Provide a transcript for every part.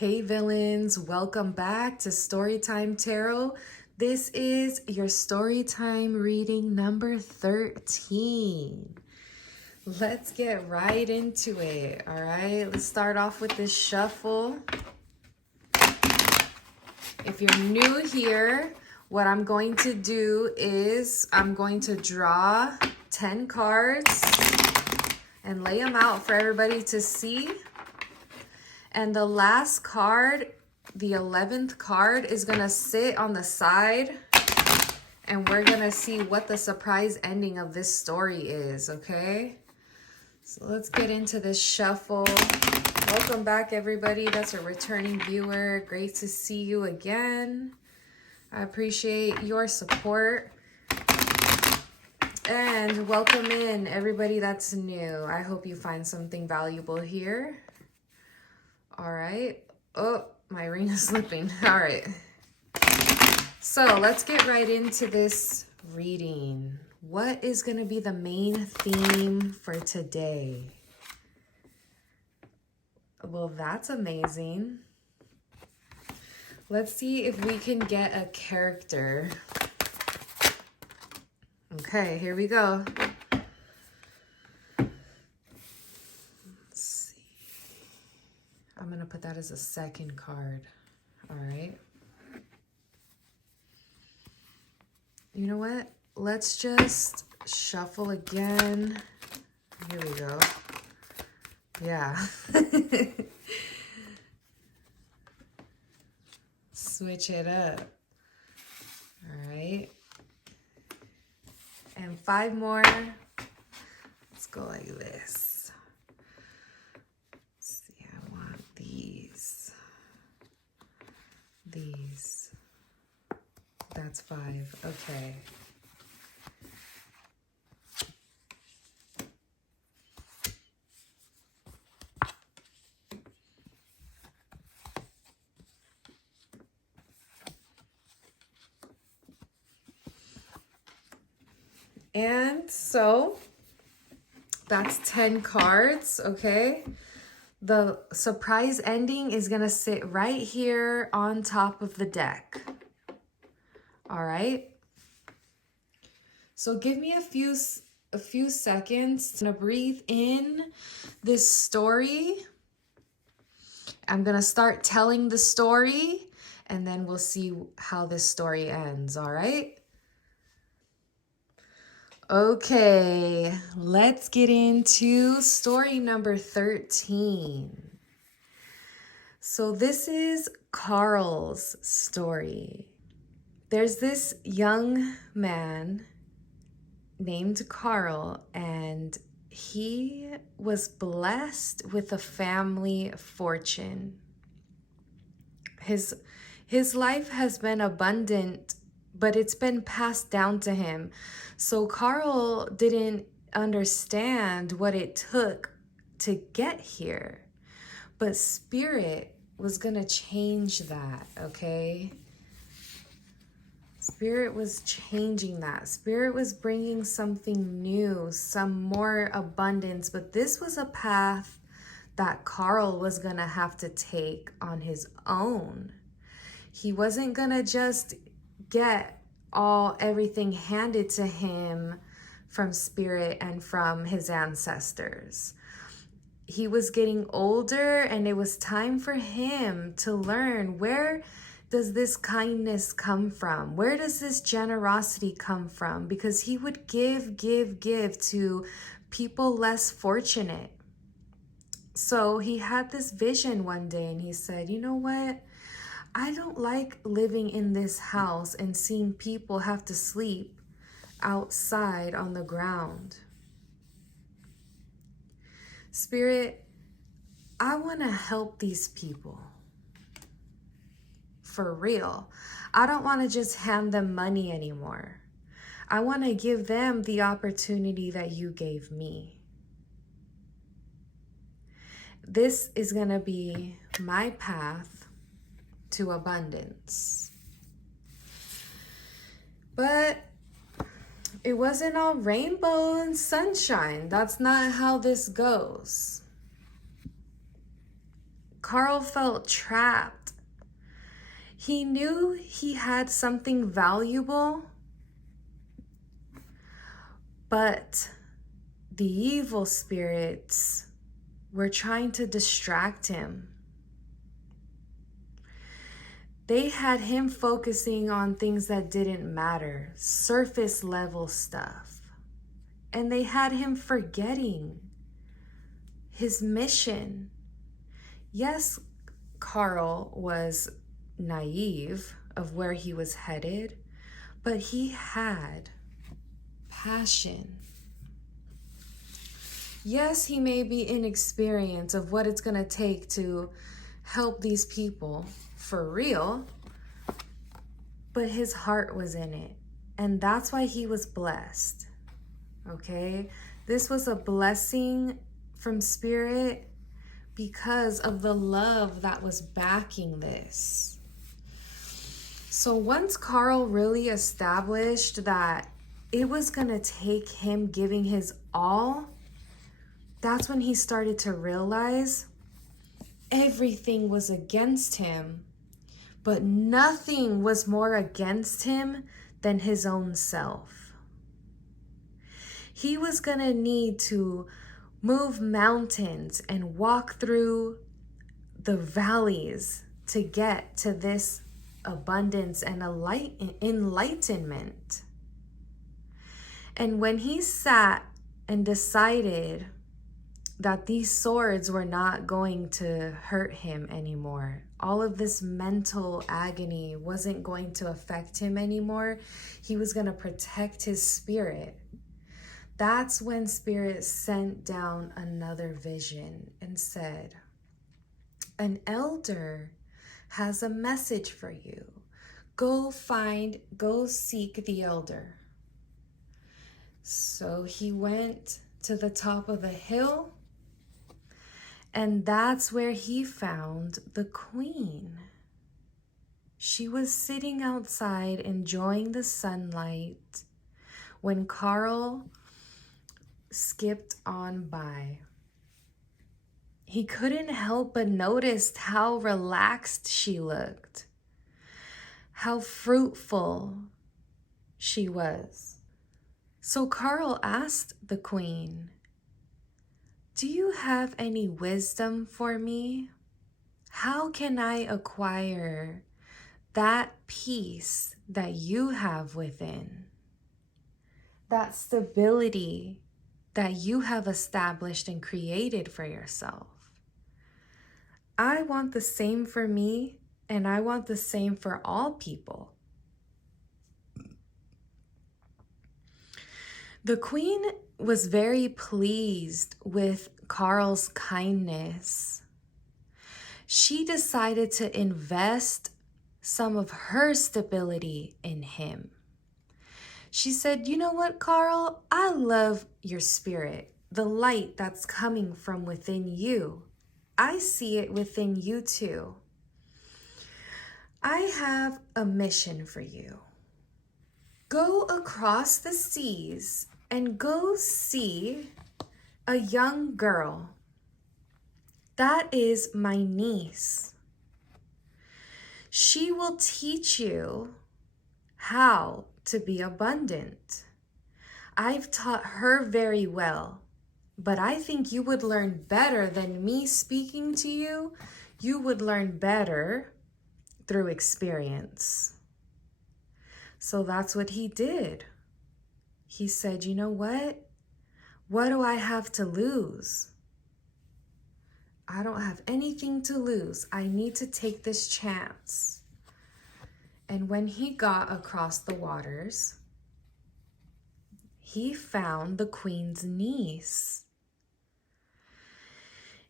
Hey villains, welcome back to Storytime Tarot. This is your Storytime reading number 13. Let's get right into it, all right? Let's start off with this shuffle. If you're new here, what I'm going to do is I'm going to draw 10 cards and lay them out for everybody to see. And the last card, the 11th card, is going to sit on the side. And we're going to see what the surprise ending of this story is, okay? So let's get into this shuffle. Welcome back, everybody. That's a returning viewer. Great to see you again. I appreciate your support. And welcome in, everybody that's new. I hope you find something valuable here. All right. Oh, my ring is slipping. All right. So let's get right into this reading. What is going to be the main theme for today? Well, that's amazing. Let's see if we can get a character. Okay, here we go. I'm going to put that as a second card. All right. You know what? Let's just shuffle again. Here we go. Yeah. Switch it up. All right. And 5 more. Let's go like this. These. That's 5. Okay. And so that's 10 cards, okay? The surprise ending is going to sit right here on top of the deck. All right. So give me a few seconds to breathe in this story. I'm going to start telling the story and then we'll see how this story ends. All right. Okay, let's get into story number 13. So this is Karl's story. There's this young man named Karl, and he was blessed with a family fortune. His life has been abundant, but it's been passed down to him. So Karl didn't understand what it took to get here. But Spirit was going to change that, okay? Spirit was changing that. Spirit was bringing something new, some more abundance. But this was a path that Karl was going to have to take on his own. He wasn't going to just get everything handed to him from Spirit and from his ancestors. He was getting older and it was time for him to learn, where does this kindness come from? Where does this generosity come from? Because he would give to people less fortunate. So he had this vision one day and he said, you know what? I don't like living in this house and seeing people have to sleep outside on the ground. Spirit, I want to help these people. For real. I don't want to just hand them money anymore. I want to give them the opportunity that you gave me. This is going to be my path to abundance. But it wasn't all rainbow and sunshine. That's not how this goes. Karl felt trapped. He knew he had something valuable, but the evil spirits were trying to distract him. They had him focusing on things that didn't matter, surface level stuff. And they had him forgetting his mission. Yes, Karl was naive of where he was headed, but he had passion. Yes, he may be inexperienced of what it's going to take to help these people for real, but his heart was in it. And that's why he was blessed. Okay? This was a blessing from Spirit because of the love that was backing this. So once Karl really established that it was going to take him giving his all, that's when he started to realize everything was against him, but nothing was more against him than his own self. He was going to need to move mountains and walk through the valleys to get to this abundance and enlightenment. And when he sat and decided that these swords were not going to hurt him anymore, all of this mental agony wasn't going to affect him anymore, he was going to protect his spirit. That's when Spirit sent down another vision and said, an elder has a message for you. Go seek the elder. So he went to the top of the hill, and that's where he found the queen. She was sitting outside enjoying the sunlight when Karl skipped on by. He couldn't help but notice how relaxed she looked, how fruitful she was. So Karl asked the queen, "Do you have any wisdom for me? How can I acquire that peace that you have within? That stability that you have established and created for yourself? I want the same for me, and I want the same for all people." The queen was very pleased with Karl's kindness. She decided to invest some of her stability in him. She said, "You know what, Karl? I love your spirit, the light that's coming from within you. I see it within you too. I have a mission for you. Go across the seas and go see a young girl. That is my niece. She will teach you how to be abundant. I've taught her very well, but I think you would learn better than me speaking to you. You would learn better through experience." So that's what he did. He said, "You know what? What do I have to lose? I don't have anything to lose. I need to take this chance." And when he got across the waters, he found the queen's niece.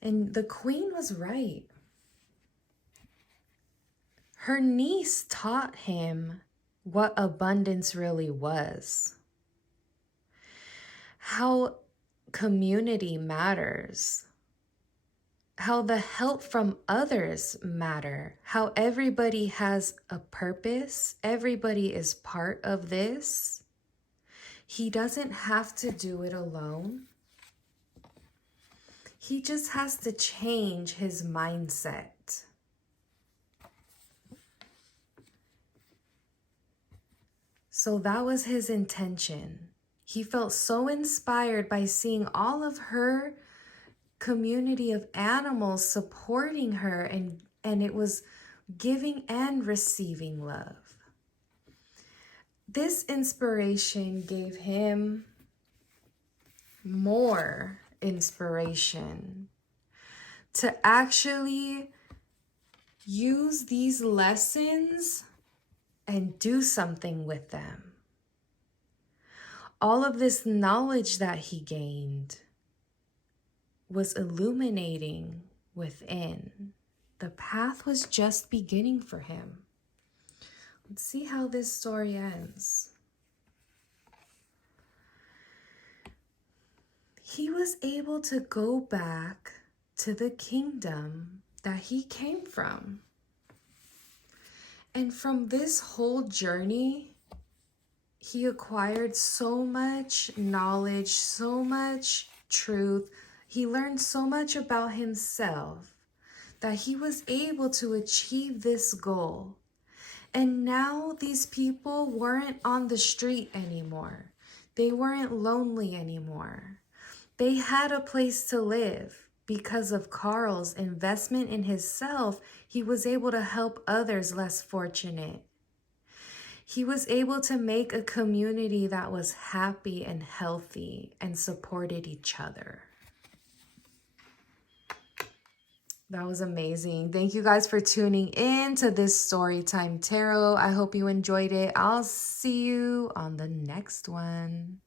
And the queen was right. Her niece taught him what abundance really was, how community matters, how the help from others matter, how everybody has a purpose, everybody is part of this. He doesn't have to do it alone. He just has to change his mindset. So that was his intention. He felt so inspired by seeing all of her community of animals supporting her, and it was giving and receiving love. This inspiration gave him more inspiration to actually use these lessons and do something with them. All of this knowledge that he gained was illuminating within. The path was just beginning for him. Let's see how this story ends. He was able to go back to the kingdom that he came from. And from this whole journey, he acquired so much knowledge, so much truth. He learned so much about himself that he was able to achieve this goal. And now these people weren't on the street anymore. They weren't lonely anymore. They had a place to live. Because of Karl's investment in himself, he was able to help others less fortunate. He was able to make a community that was happy and healthy and supported each other. That was amazing. Thank you guys for tuning in to this Storytime Tarot. I hope you enjoyed it. I'll see you on the next one.